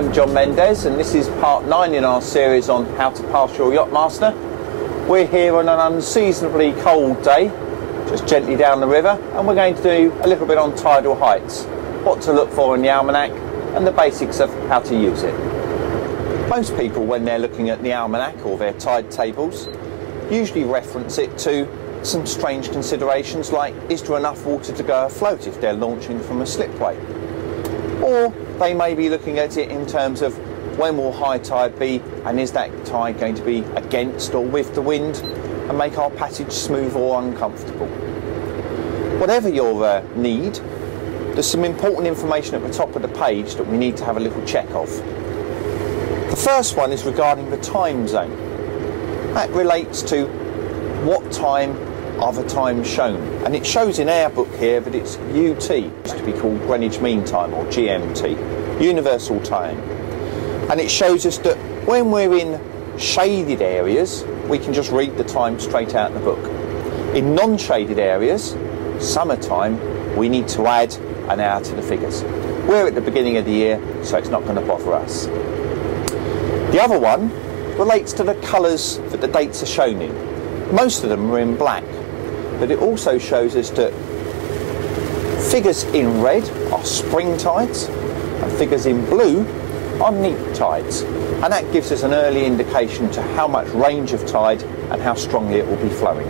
I'm John Mendez, and this is part 9 in our series on how to pass your Yachtmaster. We're here on an unseasonably cold day, just gently down the river, and we're going to do a little bit on tidal heights, what to look for in the almanac, and the basics of how to use it. Most people, when they're looking at the almanac or their tide tables, usually reference it to some strange considerations like, is there enough water to go afloat if they're launching from a slipway? Or they may be looking at it in terms of when will high tide be, and is that tide going to be against or with the wind and make our passage smooth or uncomfortable. Whatever your need, there's some important information at the top of the page that we need to have a little check of. The first one is regarding the time zone. That relates to what time are the times shown, and it shows in our book here that it's UT, used to be called Greenwich Mean Time, or GMT, Universal Time, and it shows us that when we're in shaded areas we can just read the time straight out in the book. In non-shaded areas, summertime, we need to add an hour to the figures. We're at the beginning of the year, so it's not going to bother us. The other one relates to the colours that the dates are shown in. Most of them are in black, but it also shows us that figures in red are spring tides and figures in blue are neap tides, and that gives us an early indication to how much range of tide and how strongly it will be flowing.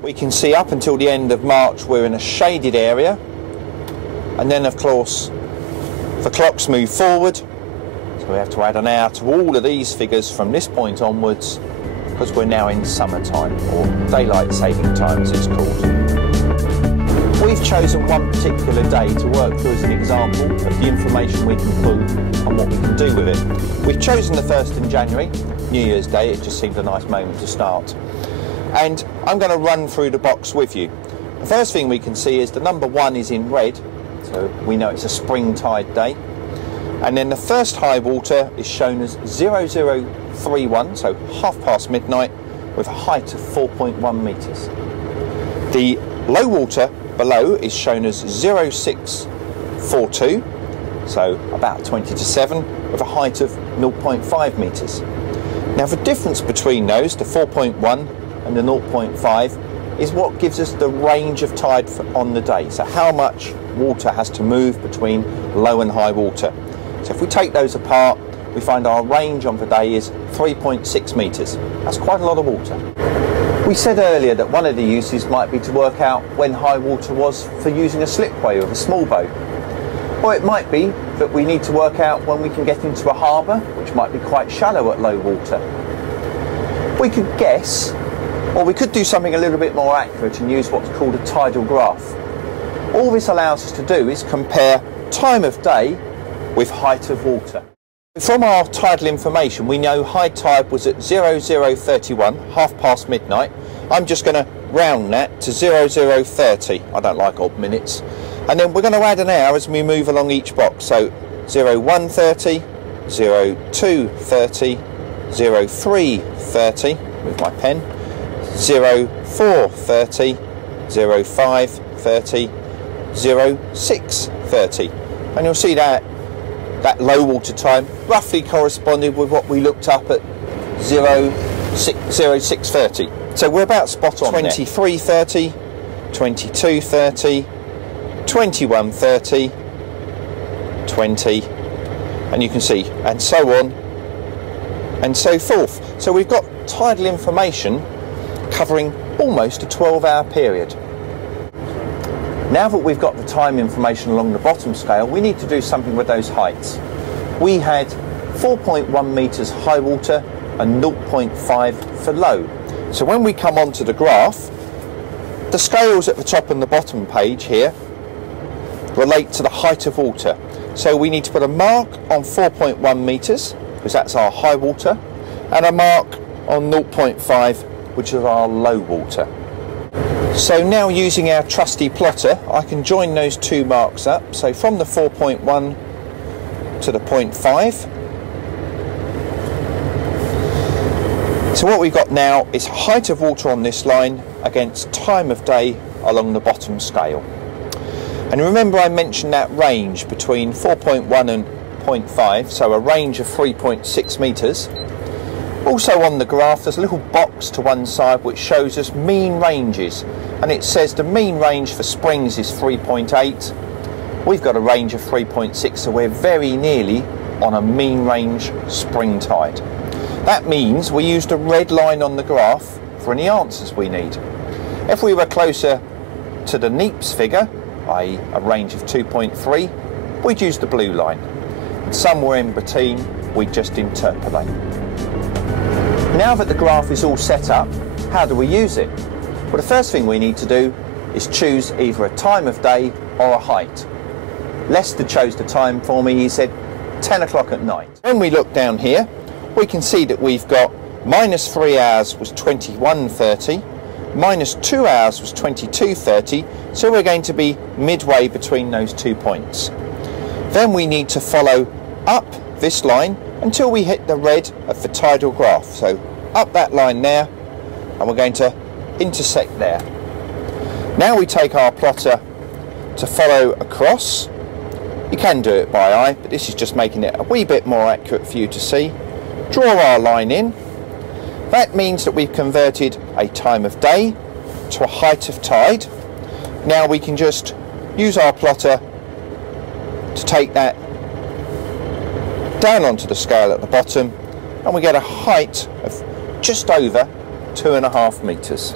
We can see up until the end of March we're in a shaded area, and then of course the clocks move forward, so we have to add an hour to all of these figures from this point onwards, because we're now in summertime, or daylight saving time as it's called. We've chosen one particular day to work through as an example of the information we can pull and what we can do with it. We've chosen the 1st of January, New Year's Day. It just seemed a nice moment to start. And I'm going to run through the box with you. The first thing we can see is the number 1 is in red, so we know it's a spring tide day. And then the first high water is shown as 0031, so half past midnight, with a height of 4.1 metres. The low water below is shown as 0642, so about 20 to 7, with a height of 0.5 metres. Now the difference between those, the 4.1 and the 0.5, is what gives us the range of tide on the day, so how much water has to move between low and high water. So if we take those apart, we find our range on the day is 3.6 metres. That's quite a lot of water. We said earlier that one of the uses might be to work out when high water was for using a slipway with a small boat. Or it might be that we need to work out when we can get into a harbour, which might be quite shallow at low water. We could guess, or we could do something a little bit more accurate and use what's called a tidal graph. All this allows us to do is compare time of day with height of water. From our tidal information, we know high tide was at 0031, half past midnight. I'm just going to round that to 0030. I don't like odd minutes. And then we're going to add an hour as we move along each box. So 0130, 0230, 0330, with my pen, 0430, 0530, 0630. And you'll see that low water time roughly corresponded with what we looked up at 0630. So we're about spot on. 2330, 2230, 2130, 20, and you can see, and so on and so forth. So we've got tidal information covering almost a 12-hour period. Now that we've got the time information along the bottom scale, we need to do something with those heights. We had 4.1 metres high water and 0.5 for low. So when we come onto the graph, the scales at the top and the bottom page here relate to the height of water. So we need to put a mark on 4.1 metres, because that's our high water, and a mark on 0.5, which is our low water. So now, using our trusty plotter, I can join those two marks up. So from the 4.1 to the 0.5. So what we've got now is height of water on this line against time of day along the bottom scale. And remember I mentioned that range between 4.1 and 0.5, so a range of 3.6 metres. Also on the graph there's a little box to one side which shows us mean ranges, and it says the mean range for springs is 3.8. We've got a range of 3.6, so we're very nearly on a mean range spring tide. That means we used a red line on the graph for any answers we need. If we were closer to the NEAPS figure, i.e. a range of 2.3, we'd use the blue line. And somewhere in between, we'd just interpolate. Now that the graph is all set up, how do we use it? Well, the first thing we need to do is choose either a time of day or a height. Lester chose the time for me. He said 10 o'clock at night. When we look down here, we can see that we've got -3 hours was 21:30, -2 hours was 22:30, so we're going to be midway between those 2 points. Then we need to follow up this line until we hit the red of the tidal graph. So up that line there, and we're going to intersect there. Now we take our plotter to follow across. You can do it by eye, but this is just making it a wee bit more accurate for you to see. Draw our line in. That means that we've converted a time of day to a height of tide. Now we can just use our plotter to take that down onto the scale at the bottom, and we get a height of just over 2.5 metres.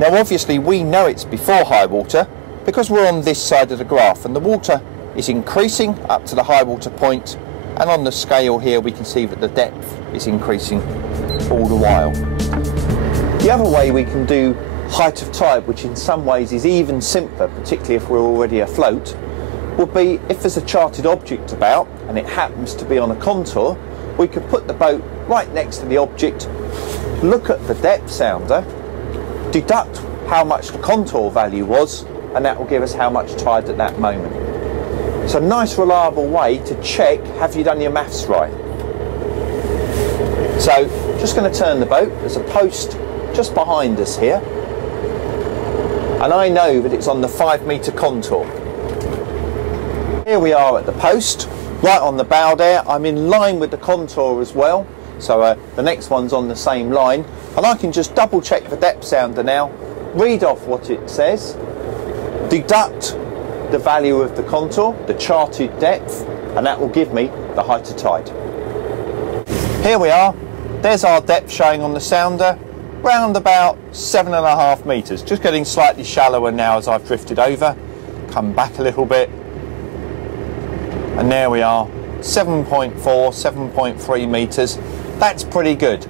Now obviously we know it's before high water because we're on this side of the graph, and the water is increasing up to the high water point, and on the scale here we can see that the depth is increasing all the while. The other way we can do height of tide, which in some ways is even simpler, particularly if we're already afloat, would be if there's a charted object about and it happens to be on a contour, we could put the boat right next to the object, look at the depth sounder, deduct how much the contour value was, and that will give us how much tide at that moment. It's a nice reliable way to check, have you done your maths right? So just going to turn the boat. There's a post just behind us here, and I know that it's on the 5 metre contour. Here we are at the post, right on the bow there. I'm in line with the contour as well, so the next one's on the same line, and I can just double check the depth sounder now, read off what it says, deduct the value of the contour, the charted depth, and that will give me the height of tide. Here we are. There's our depth showing on the sounder, round about 7.5 metres, just getting slightly shallower now as I've drifted over. Come back a little bit, and there we are, 7.4, 7.3 metres. That's pretty good,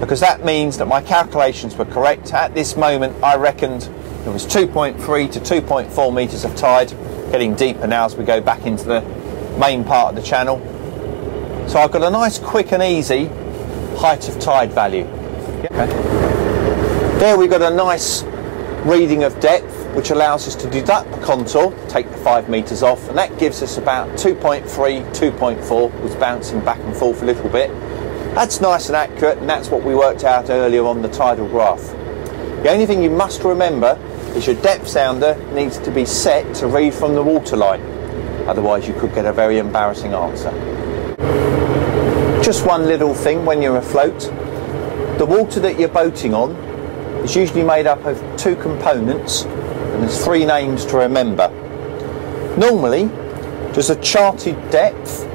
because that means that my calculations were correct. At this moment I reckoned there was 2.3 to 2.4 metres of tide, getting deeper now as we go back into the main part of the channel. So I've got a nice quick and easy height of tide value. Okay. There we've got a nice reading of depth, which allows us to deduct the contour, take the 5 metres off, and that gives us about 2.3, 2.4, was bouncing back and forth a little bit. That's nice and accurate, and that's what we worked out earlier on the tidal graph. The only thing you must remember is your depth sounder needs to be set to read from the waterline, otherwise you could get a very embarrassing answer. Just one little thing when you're afloat, the water that you're boating on is usually made up of 2 components, and there's 3 names to remember. Normally there's a charted depth,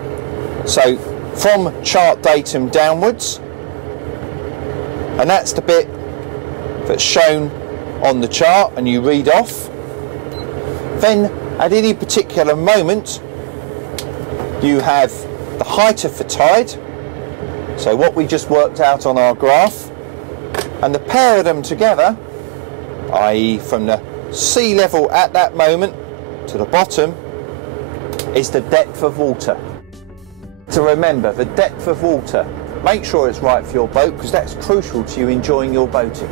so from chart datum downwards, and that's the bit that's shown on the chart and you read off. Then at any particular moment you have the height of the tide, so what we just worked out on our graph, and the pair of them together, i.e. from the sea level at that moment to the bottom, is the depth of water. To remember, the depth of water, make sure it's right for your boat, because that's crucial to you enjoying your boating.